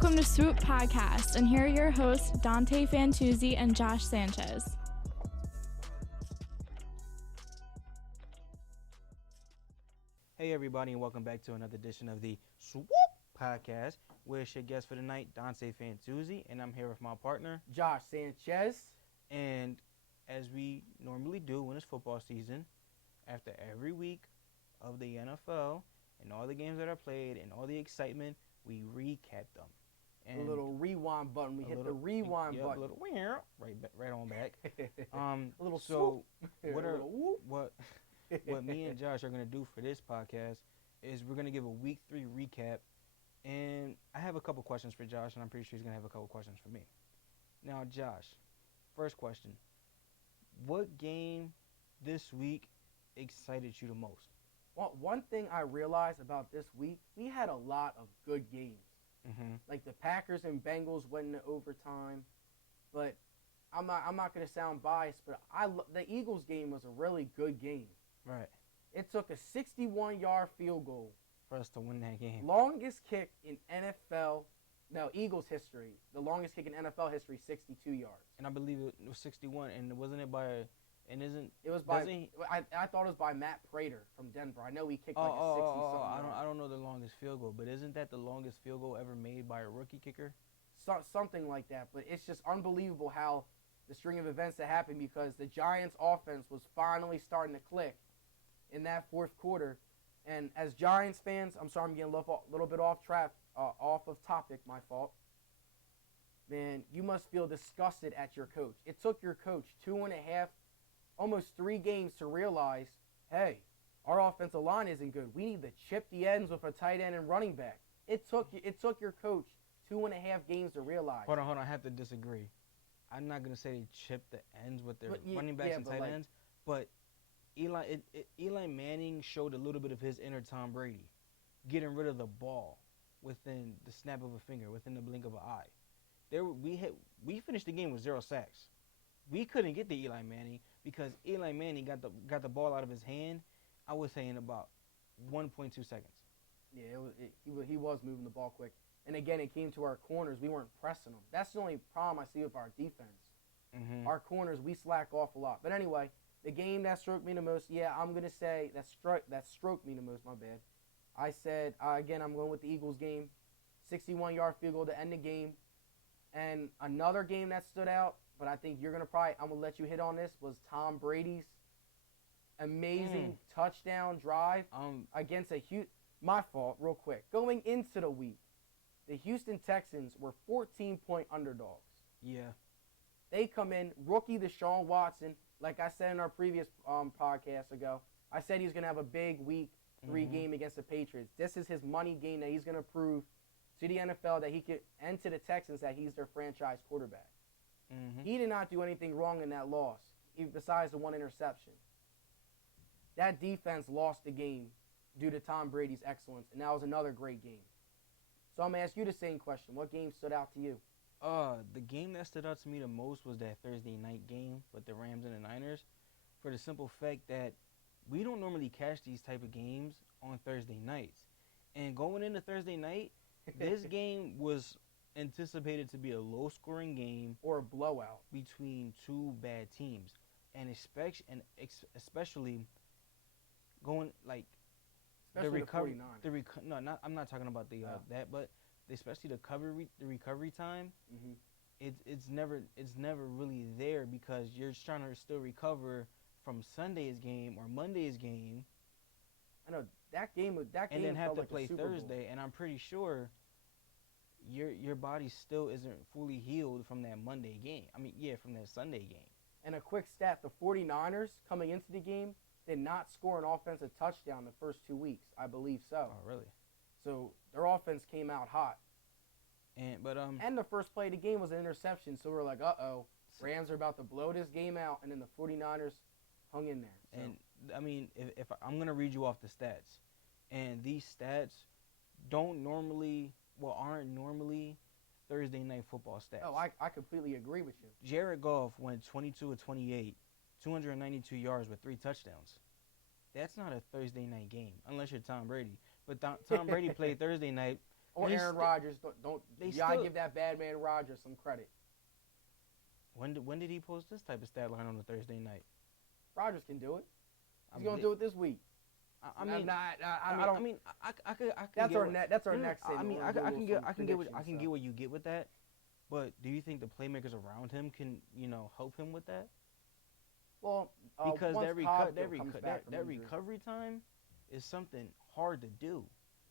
Welcome to Swoop Podcast, and here are your hosts, Dante Fantuzzi and Josh Sanchez. Hey everybody, and welcome back to another edition of the Swoop Podcast. We're your guest for the night, Dante Fantuzzi, and I'm here with my partner, Josh Sanchez. And as we normally do when it's football season, after every week of the NFL and all the games that are played and all the excitement, we recap them. And a little rewind button. We hit the rewind button. A little right on back. A little so swoop. what me and Josh are gonna do for this podcast is we're gonna give a week 3 recap, and I have a couple questions for Josh, and I'm pretty sure he's gonna have a couple questions for me. Now, Josh, first question: what game this week excited you the most? Well, one thing I realized about this week, we had a lot of good games. Mm-hmm. Like the Packers and Bengals went into overtime, but I'm not gonna sound biased, but the Eagles game was a really good game. Right. It took a 61-yard field goal For us to win that game. Longest kick in Eagles history. The longest kick in NFL history, 62 yards. And I believe it was 61, and wasn't it by? And isn't it was by? I thought it was by Matt Prater from Denver. I know he kicked like a 60-something. I don't know the longest field goal, but isn't that the longest field goal ever made by a rookie kicker? Something like that. But it's just unbelievable how the string of events that happened, because the Giants' offense was finally starting to click in that fourth quarter. And as Giants fans, I'm sorry I'm getting a little bit off of topic, my fault. Man, you must feel disgusted at your coach. It took your coach 2.5, almost 3 games to realize, hey, our offensive line isn't good. We need to chip the ends with a tight end and running back. It took your coach 2.5 games to realize. Hold on. I have to disagree. I'm not going to say they chipped the ends with their running backs and tight ends, but Eli Manning showed a little bit of his inner Tom Brady, getting rid of the ball within the snap of a finger, within the blink of an eye. We finished the game with 0 sacks. We couldn't get to Eli Manning because Eli Manning got the ball out of his hand, I would say, in about 1.2 seconds. Yeah, he was moving the ball quick. And again, it came to our corners. We weren't pressing them. That's the only problem I see with our defense. Mm-hmm. Our corners, we slack off a lot. But anyway, the game that stroked me the most, I'm going to say that stroked me the most, my bad. I said, again, I'm going with the Eagles game. 61-yard field goal to end the game. And another game that stood out, but I think I'm going to let you hit on this, was Tom Brady's amazing touchdown drive against my fault, real quick. Going into the week, the Houston Texans were 14-point underdogs. Yeah. They come in, rookie Deshaun Watson, like I said in our previous podcast ago, I said he's going to have a big week 3 game against the Patriots. This is his money game that he's going to prove to the NFL that he could, and to the Texans that he's their franchise quarterback. Mm-hmm. He did not do anything wrong in that loss, besides the 1 interception. That defense lost the game due to Tom Brady's excellence, and that was another great game. So I'm going to ask you the same question. What game stood out to you? The game that stood out to me the most was that Thursday night game with the Rams and the Niners, for the simple fact that we don't normally catch these type of games on Thursday nights. And going into Thursday night, this game was anticipated to be a low-scoring game or a blowout between 2 bad teams, and especially going like especially the 49ers. I'm not talking about that, but especially the recovery time. Mm-hmm. It's never really there because you're trying to still recover from Sunday's game or Monday's game. I know that game, and then have to like play Thursday, and I'm pretty sure your body still isn't fully healed from that Monday game. From that Sunday game. And a quick stat, the 49ers coming into the game did not score an offensive touchdown the first 2 weeks. I believe so. Oh, really? So their offense came out hot. And the first play of the game was an interception, so we're like, uh-oh, Rams are about to blow this game out, and then the 49ers hung in there. So. And, if I'm going to read you off the stats, and these stats aren't normally Thursday night football stats. Oh, I completely agree with you. Jared Goff went 22 of 28, 292 yards with 3 touchdowns. That's not a Thursday night game, unless you're Tom Brady. But Tom Brady played Thursday night or Aaron Rodgers. Don't you gotta give that bad man Rodgers some credit. When did he post this type of stat line on a Thursday night? Rodgers can do it. He's gonna do it this week. I don't. I could. That's our next segment. I can get what you get with that, but do you think the playmakers around him can help him with that? Well, because that recovery time is something hard to do.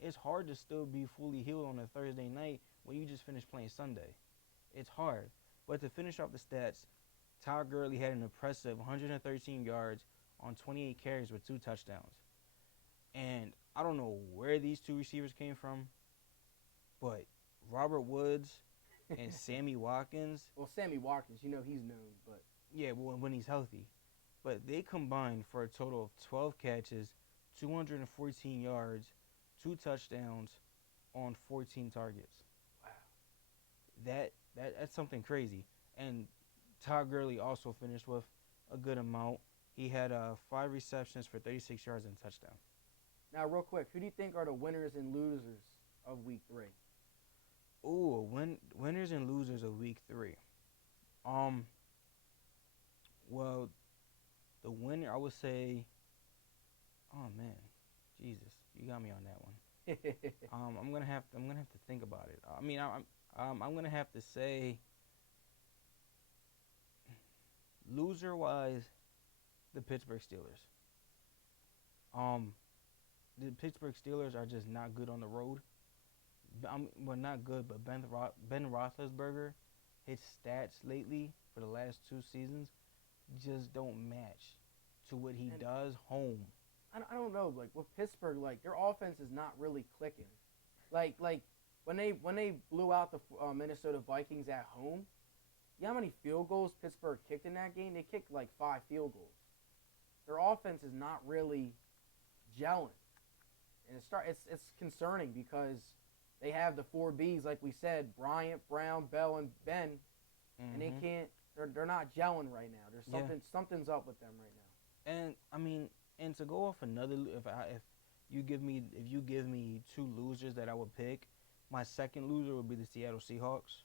It's hard to still be fully healed on a Thursday night when you just finished playing Sunday. It's hard. But to finish off the stats, Todd Gurley had an impressive 113 yards on 28 carries with 2 touchdowns. And I don't know where these 2 receivers came from, but Robert Woods and Sammy Watkins. Well, Sammy Watkins, he's known, but. Yeah, when he's healthy. But they combined for a total of 12 catches, 214 yards, 2 touchdowns on 14 targets. Wow. That's something crazy. And Todd Gurley also finished with a good amount. He had 5 receptions for 36 yards and a touchdown. Now, real quick, who do you think are the winners and losers of Week 3? Ooh, winners and losers of Week 3. Well, the winner, I would say. Oh man, Jesus, you got me on that one. I'm gonna have to think about it. I'm gonna have to say, loser wise, the Pittsburgh Steelers. The Pittsburgh Steelers are just not good on the road. Well, not good, but Ben Roethlisberger, his stats lately for the last 2 seasons just don't match to what he does home. I don't know, like with Pittsburgh, like their offense is not really clicking. Like when they blew out the Minnesota Vikings at home, you know how many field goals Pittsburgh kicked in that game? They kicked like 5 field goals. Their offense is not really gelling, and it's concerning because they have the 4 Bs, like we said, Bryant, Brown, Bell, and Ben, and they can't. They're not gelling right now. There's something's up with them right now. And to go off another, if you give me 2 losers that I would pick, my second loser would be the Seattle Seahawks.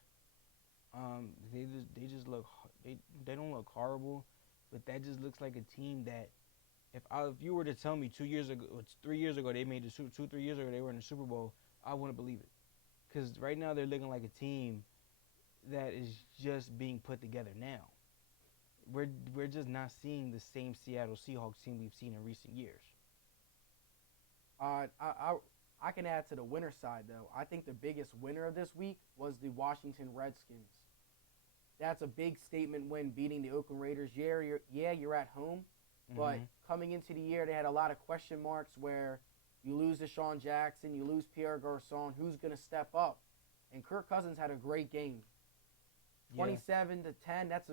They just look they don't look horrible, but that just looks like a team that if you were to tell me 2 years ago, 3 years ago they made the 3 years ago they were in the Super Bowl, I wouldn't believe it. Because right now they're looking like a team that is just being put together now. We're just not seeing the same Seattle Seahawks team we've seen in recent years. I can add to the winner side though. I think the biggest winner of this week was the Washington Redskins. That's a big statement win, beating the Oakland Raiders. You're at home, but coming into the year they had a lot of question marks where you lose Deshaun Jackson, you lose Pierre Garçon, who's going to step up? And Kirk Cousins had a great game. 27-10. That's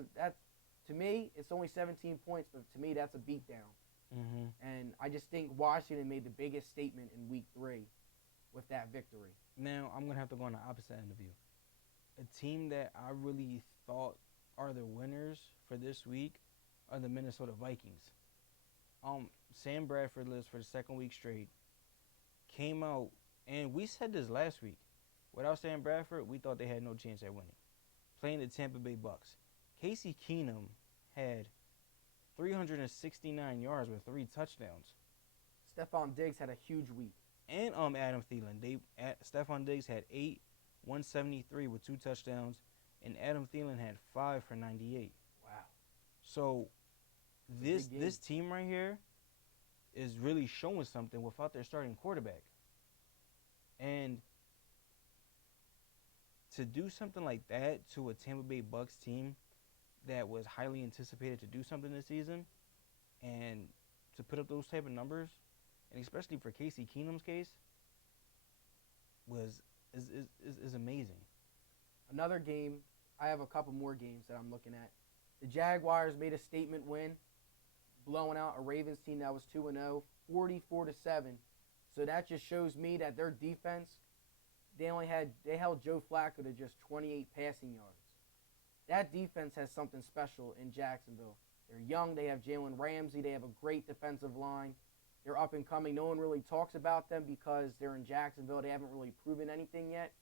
to me, it's only 17 points, but to me, that's a beatdown. And I just think Washington made the biggest statement in Week 3 with that victory. Now, I'm going to have to go on the opposite end of you. A team that I really thought are the winners for this week are the Minnesota Vikings. Sam Bradford lives for the second week straight. Came out, and we said this last week. Without Sam Bradford, we thought they had no chance at winning. Playing the Tampa Bay Bucks. Casey Keenum had 369 yards with 3 touchdowns. Stephon Diggs had a huge week. And Adam Thielen. Stephon Diggs had 8, 173 with 2 touchdowns, and Adam Thielen had 5 for 98. Wow. So this team right here is really showing something without their starting quarterback. And to do something like that to a Tampa Bay Bucks team that was highly anticipated to do something this season, and to put up those type of numbers, and especially for Casey Keenum's case, is amazing. Another game, I have a couple more games that I'm looking at. The Jaguars made a statement win, blowing out a Ravens team that was 2-0, 44-7. So that just shows me that their defense, they held Joe Flacco to just 28 passing yards. That defense has something special in Jacksonville. They're young. They have Jalen Ramsey. They have a great defensive line. They're up and coming. No one really talks about them because they're in Jacksonville. They haven't really proven anything yet.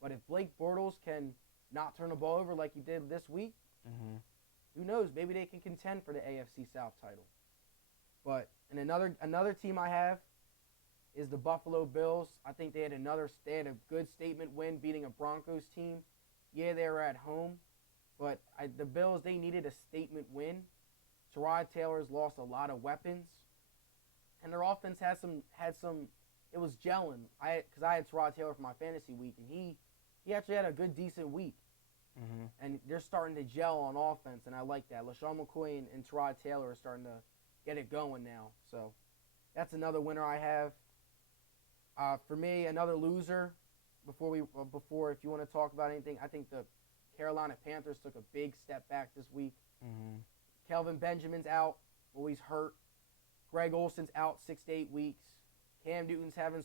But if Blake Bortles can not turn the ball over like he did this week, who knows? Maybe they can contend for the AFC South title. But and another team I have is the Buffalo Bills. I think they had a good statement win beating a Broncos team. Yeah, they were at home, but the Bills, they needed a statement win. Tyrod Taylor's lost a lot of weapons, and their offense had some. It was gelling. Because I had Tyrod Taylor for my fantasy week, and he actually had a good, decent week. And they're starting to gel on offense, and I like that. LaShawn McCoy and Tyrod Taylor are starting to get it going now. So that's another winner I have. For me, another loser. Before if you want to talk about anything, I think the Carolina Panthers took a big step back this week. Kelvin Benjamin's out, always hurt. Greg Olson's out 6 to 8 weeks. Cam Newton's having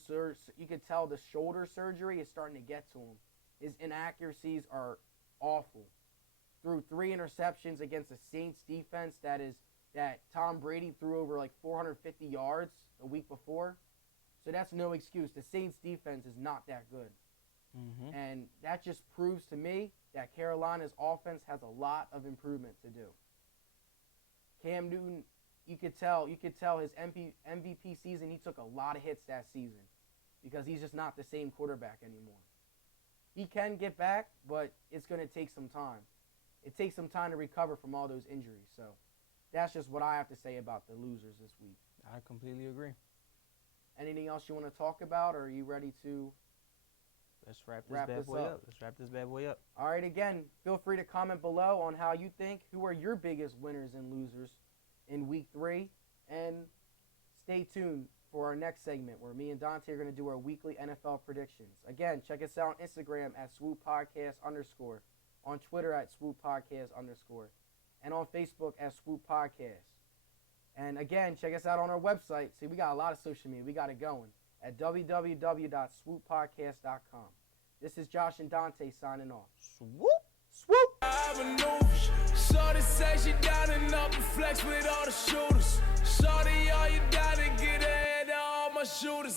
you could tell the shoulder surgery is starting to get to him. His inaccuracies are awful. Threw 3 interceptions against the Saints defense that Tom Brady threw over like 450 yards a week before. So that's no excuse. The Saints defense is not that good. And that just proves to me that Carolina's offense has a lot of improvement to do. Cam Newton, you could tell his MVP season, he took a lot of hits that season because he's just not the same quarterback anymore. He can get back, but it's going to take some time. It takes some time to recover from all those injuries. So that's just what I have to say about the losers this week. I completely agree. Anything else you want to talk about, or are you ready to Let's wrap this bad boy up. Let's wrap this bad boy up. All right, again, feel free to comment below on how you think, who are your biggest winners and losers in Week 3. And stay tuned for our next segment where me and Dante are going to do our weekly NFL predictions. Again, check us out on Instagram at Swoop Podcast _, on Twitter at Swoop Podcast _, and on Facebook at Swoop Podcast. And again, check us out on our website. See, we got a lot of social media. We got it going at www.swooppodcast.com. This is Josh and Dante signing off. Swoop! Swoop! Shorty say she down and up and flex with all the shooters. Shorty, all you gotta get ahead of all my shooters.